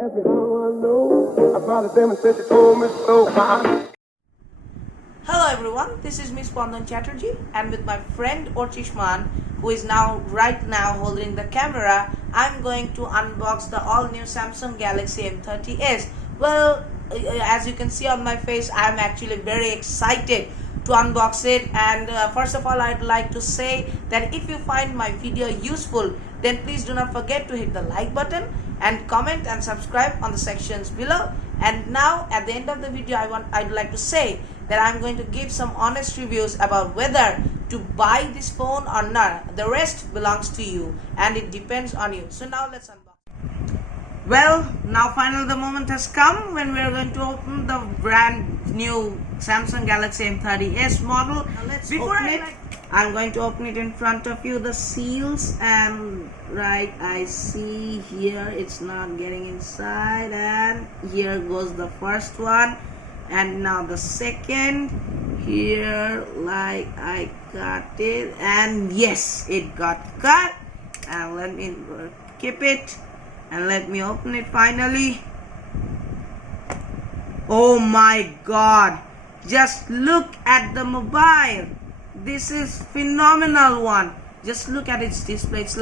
ask me how I know. I probably demonstrate she told me so. Hello everyone, this is Miss Spandan Chatterjee and with my friend Orchishman, who is right now holding the camera, I'm going to unbox the all new Samsung Galaxy M30s. Well, as you can see on my face, I'm actually very excited to unbox it, and first of all I'd like to say that if you find my video useful, then please do not forget to hit the like button and comment and subscribe on the sections below. And now at the end of the video I'd like to say that I'm going to give some honest reviews about whether to buy this phone or not. The rest belongs to you and it depends on you. So now let's unbox. Well, now finally the moment has come when we are going to open the brand new Samsung Galaxy M30s model. Now let's open it. I'm going to open it in front of you, the seals, and right, I see here it's not getting inside, and here goes the first one, and now the second. Here, like, I got it, and yes, it got cut. And let me keep it and let me open it finally. Oh my god, just look at the mobile. This is phenomenal one. Just look at its display. It's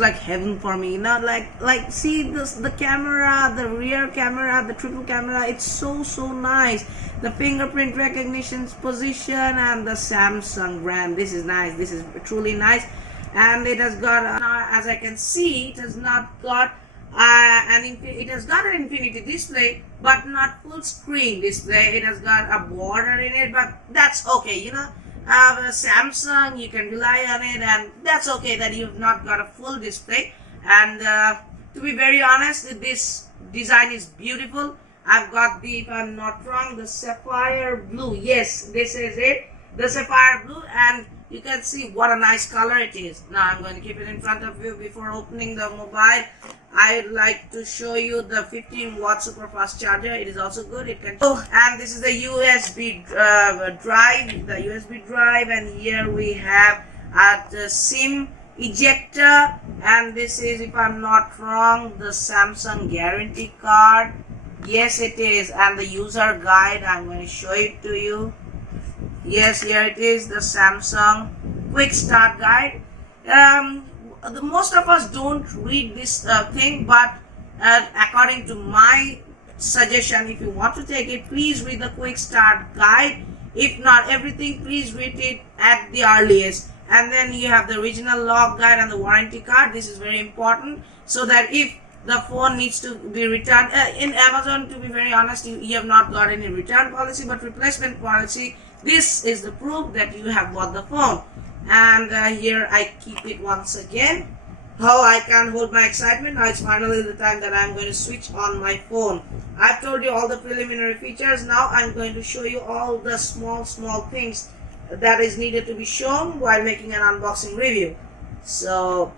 like heaven for me, you know. Like see this, the camera, the rear camera, the triple camera. It's so nice. The fingerprint recognition position and the Samsung brand. This is nice. This is truly nice. And it has got, as I can see, it has not got it has got an infinity display, but not full screen display. It has got a border in it, but that's okay, you know. Samsung, you can rely on it, and that's okay that you've not got a full display. And to be very honest, this design is beautiful. I've got the, if I'm not wrong, the sapphire blue. Yes, this is it, the sapphire blue, and you can see what a nice color it is. Now I'm going to keep it in front of you. Before opening the mobile, I'd like to show you the 15-watt super fast charger. It is also good. It can. Oh, and this is the USB drive, and here we have the SIM ejector, and this is, if I'm not wrong, the Samsung guarantee card. Yes, it is, and the user guide. I'm going to show it to you. Yes, here it is, the Samsung quick start guide. Most of us don't read this thing, but according to my suggestion, if you want to take it, please read the quick start guide. If not everything, please read it at the earliest. And then you have the original log guide and the warranty card. This is very important, so that if the phone needs to be returned in Amazon, to be very honest, you have not got any return policy but replacement policy. This is the proof that you have bought the phone. And here I keep it once again. How I can't hold my excitement. Now it's finally the time that I'm going to switch on my phone. I've told you all the preliminary features. Now I'm going to show you all the small things that is needed to be shown while making an unboxing review. So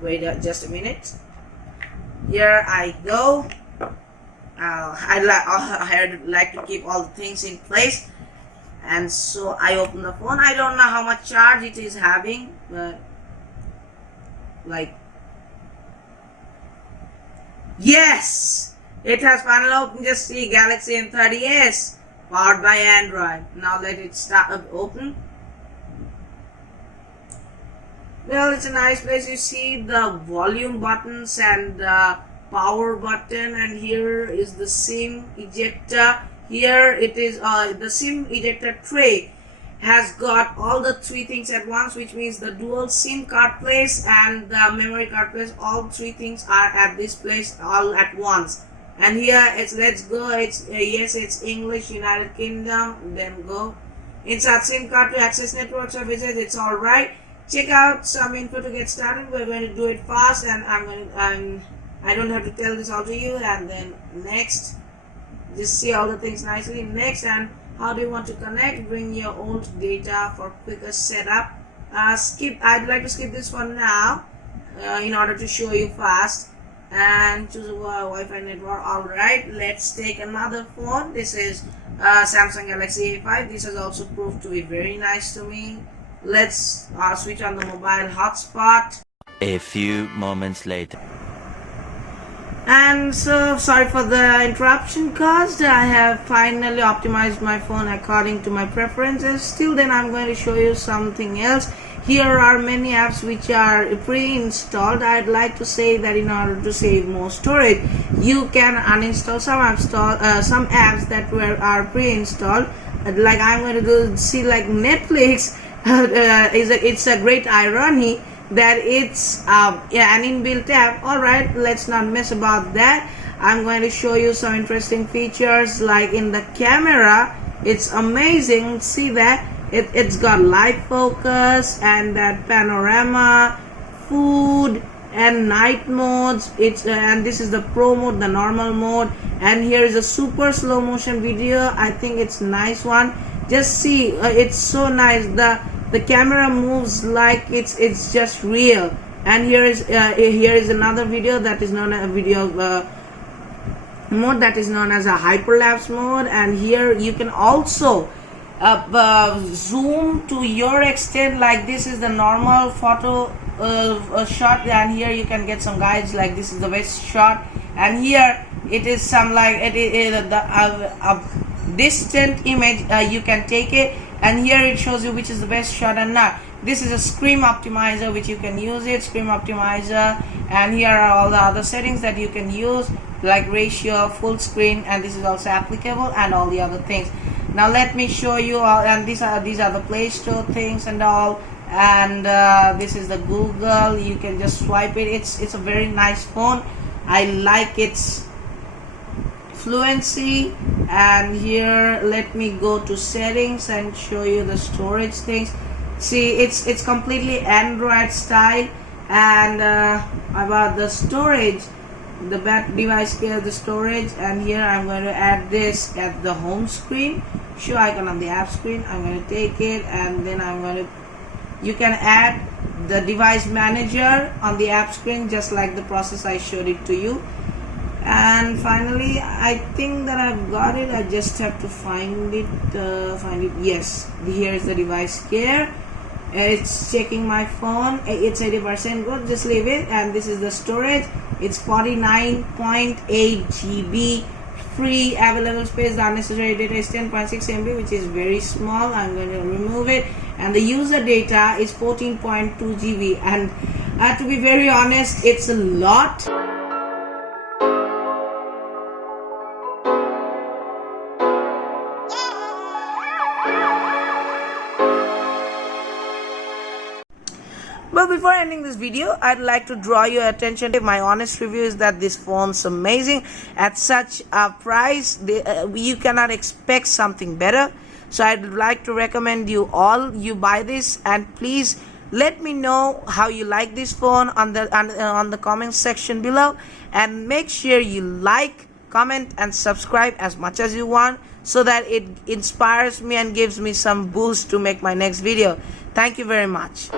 wait just a minute. Here I go. I'd like to keep all the things in place, and so I open the phone. I don't know how much charge it is having, but yes, it has finally opened. Just see, Galaxy M30s powered by Android. Now let it start open. Well, it's a nice place. You see the volume buttons and power button, and here is the SIM ejector. Here it is, the SIM ejector tray has got all the three things at once, which means the dual SIM card place and the memory card place. All three things are at this place all at once. And here it's let's go. It's yes, it's English, United Kingdom. Then go. Insert SIM card to access network services. It's all right. Check out some info to get started. We're going to do it fast, and I don't have to tell this all to you. And then next, just see all the things nicely. Next, and how do you want to connect? Bring your old data for quicker setup. I'd like to skip this for now in order to show you fast. And choose a Wi-Fi network. Alright, let's take another phone. This is Samsung Galaxy A5. This has also proved to be very nice to me. Let's switch on the mobile hotspot. A few moments later. And so sorry for the interruption caused. I have finally optimized my phone according to my preferences. Still then I'm going to show you something else. Here are many apps which are pre-installed. I'd like to say that in order to save more storage, you can uninstall some apps that are pre-installed. Like I'm going to see like Netflix. It's a great irony that it's an inbuilt app. Alright, let's not mess about that. I'm going to show you some interesting features like in the camera. It's amazing. See that it's got live focus and that panorama, food and night modes. It's and this is the pro mode, the normal mode, and here is a super slow motion video. I think it's nice one. Just see, it's so nice. The camera moves like it's just real. And here is another video that is known as a video mode that is known as a hyperlapse mode. And here you can also zoom to your extent. Like this is the normal photo shot, and here you can get some guides like this is the best shot, and here it is some like distant image. You can take it, and here it shows you which is the best shot and not. This is a screen optimizer which you can use it, screen optimizer, and here are all the other settings that you can use like ratio, full screen, and this is also applicable, and all the other things. Now let me show you all, and these are the Play Store things and all, and this is the Google. You can just swipe it. It's a very nice phone. I like its fluency. And here let me go to settings and show you the storage things. See, it's completely Android style. And about the storage, the device care, the storage, and here I'm going to add this at the home screen, show icon on the app screen. I'm going to take it, and then you can add the device manager on the app screen just like the process I showed it to you. And finally, I think that I've got it. I just have to find it. Yes, here is the device care. It's checking my phone. It's 80% good. Just leave it. And this is the storage. It's 49.8 GB. Free available space. The unnecessary data is 10.6 MB, which is very small. I'm going to remove it. And the user data is 14.2 GB. And to be very honest, it's a lot. Well, before ending this video, I'd like to draw your attention to my honest review is that this phone's amazing. At such a price, you cannot expect something better. So I'd like to recommend you buy this, and please let me know how you like this phone on the comment section below, and make sure you like, comment and subscribe as much as you want, so that it inspires me and gives me some boost to make my next video. Thank you very much.